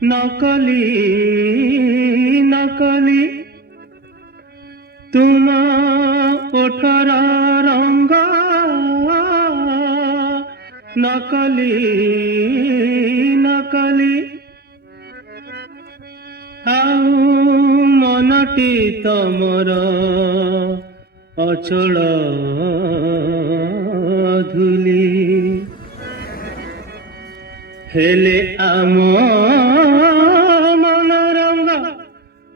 নকলি নকলি তুমা ওঠর রঙ্গ নকলি নকলি আউ মনটি তমর অচল ধুলি হেলে আম মন রঙ্গ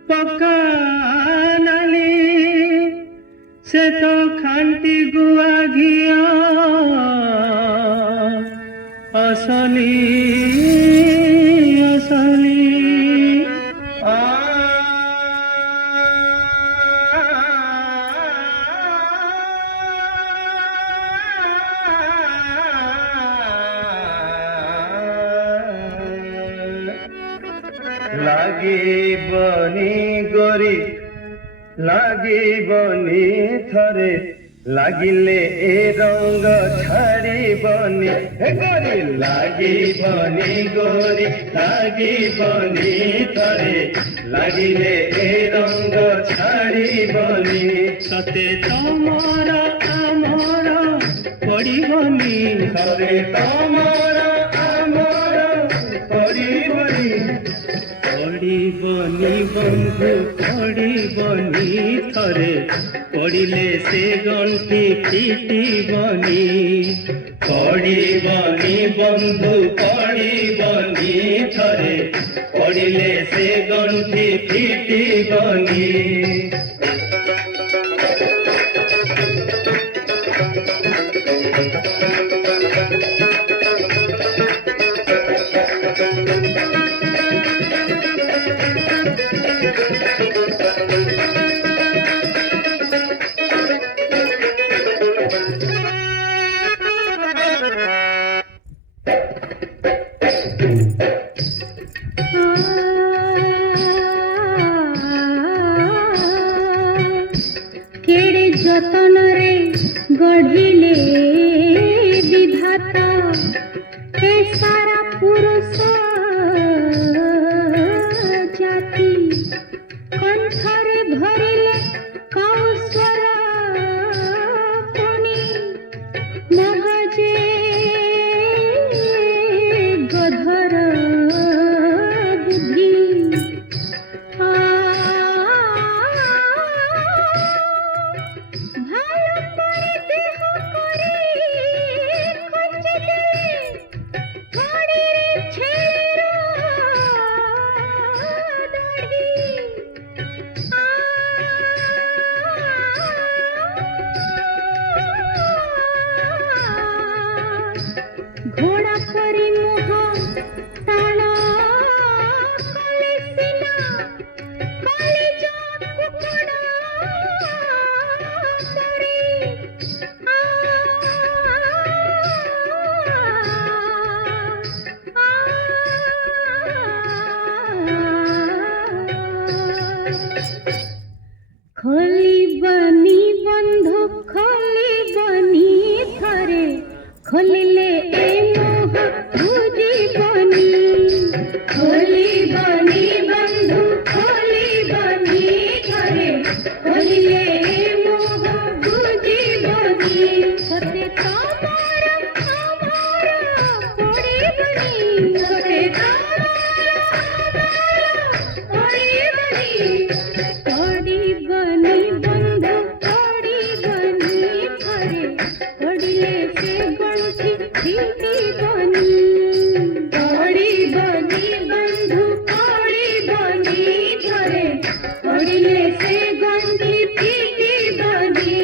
পকা নালি সে তো খান্তি গুয়া ঘিয়া আসলি আসলি লাগিবনি গরি লাগিবনি থরে লাগিলে এ রঙ ছাড়িবনি গরি লাগিবনি গরি লাগিবনি থরে লাগিলে এ রঙ ছাড়িবনি সতে তমর আমার পড়িবনি সতে তমর আমার পড়িবনি পড়িবনি বন্ধু পড়িবনি থরে পড়িলে সে গণ্ঠি ফিটিবনি পড়িবনি বন্ধু পড়িবনি থরে পড়িলে সে গণ্ঠি ফিটিবনি केड़े जतन रे गढ़िले विधाता ए सारा पुरुष जाति कंठरे भरिले कौशल पुनि मगजे गधर बुद्धि ভালো করে দেহ করে খোঁজে দিলে ঘড়ির ছেলের দাড়ি ঘোড়া পরি মোহ তাল কলে সিনা কলে কুকুড়া খলিবনি বন্ধু খলিবনি থরে খলিলে এ মোহ বুঝিবনি খলিবনি বন্ধু খলিবনি থরে খলিলে এ মোহ বুঝিবনি সতে তমর আমার পড়িবনি সতে পড়িবনি পড়িবনি বন্ধু পড়িবনি থরে পড়িলে সে গণ্ঠি ফিটিবনি পড়িবনি বন্ধু পড়িবনি থরে পড়িলে সে গণ্ঠি ফিটিবনি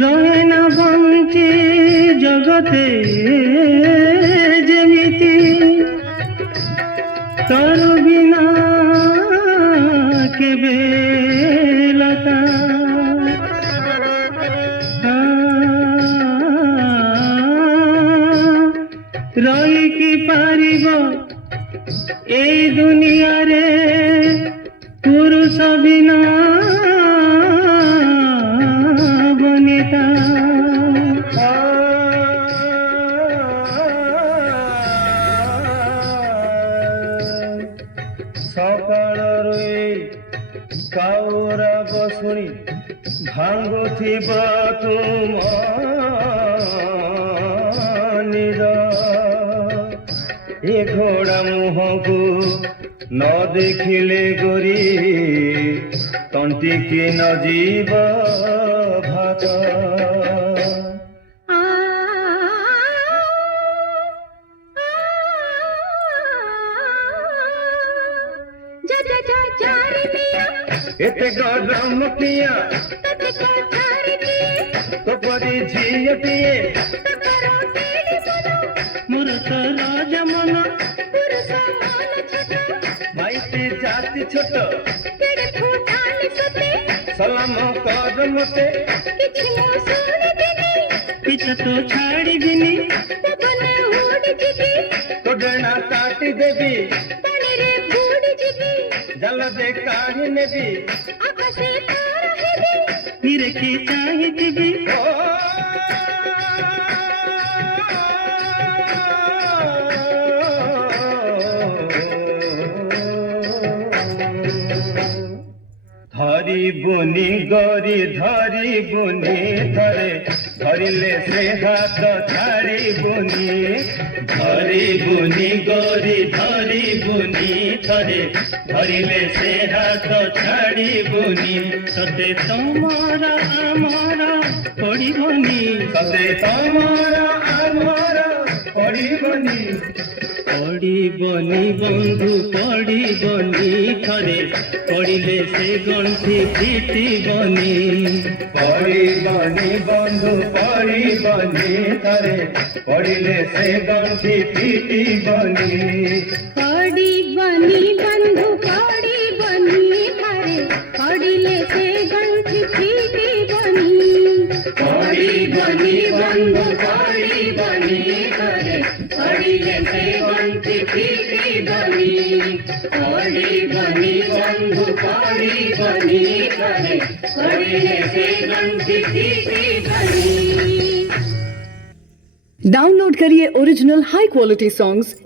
রহে না বঞ্চে জগতে যেমিতি তোর বিনা কেবে লতা রই কি পারিব এই দুনিয়ারে পুরুষ বিনা বনিতা ସକାଳରୁ ଏଇ କାଉରା ବସୁଣି ଭାଙ୍ଗୁଥିବ ତୁମ ନିଦ ଏ ଘୋଡ଼ା ମୁହଁକୁ ନ ଦେଖିଲେ ଗୋରି ତଣ୍ଟିକି ନ ଯିବ ଭାତ ଏତେ ଗରମ କିଆ ତୋ ପରି ଝିଅଟିଏ ମୋର ତ ରାଜା ମନ ମାଇତି ଜାତି ଛୋଟ ସଲାମ କର ମତେ କିଛି ତ ଛାଡ଼ିବିନି ତୋ ଡେଣା କାଟି ଦେବି ଜଲ ଦେ କାଢ଼ି ନେବି ନିରେଖି ଚାହିଁଥିବି ଧରିବୁନି ଗରି ଧରିବୁନି ଥରେ ଧରିଲେ ସେ ହାତ ଛାଡ଼ିବୁନି ଧରିବୁନି ଗରି ଧରିବୁନି ଥରେ ଧରିଲେ ସେ ହାତ ଛାଡ଼ିବୁନି ସତେ ତମର ଆମର ପଡ଼ିବନି ସତେ ତମର ଆମର ପଡ଼ିବନି ପଡ଼ିବନି ବନ୍ଧୁ ପଡ଼ିବନି ଥରେ ପଡ଼ିଲେ ସେ ଗଣ୍ଠି ଫିଟିବନି ପଡ଼ିବନି ବନ୍ଧୁ ପଡ଼ିବନି ଥରେ ପଡ଼ିଲେ ସେ ଗଣ୍ଠି ଫିଟିବନି ପଡ଼ିବନି ବନ୍ଧୁ ପଡ଼ିବନି ଥରେ ପଡ଼ିଲେ ସେ ଗଣ୍ଠି ଫିଟିବନି ପଡ଼ିବନି ବନ୍ଧୁ ପଡ଼ିବନି ଥରେ ପଡ଼ିଲେ ସେ ଗଣ୍ଠି ଫିଟିବନି ପଡ଼ିବନି ବନ୍ଧୁ ପଡ଼ିବନି ଥରେ ପଡ଼ିଲେ ସେ ଗଣ୍ଠି ଫିଟିବନି। डाउनलोड करिए ओरिजिनल हाई क्वालिटी सॉन्ग्स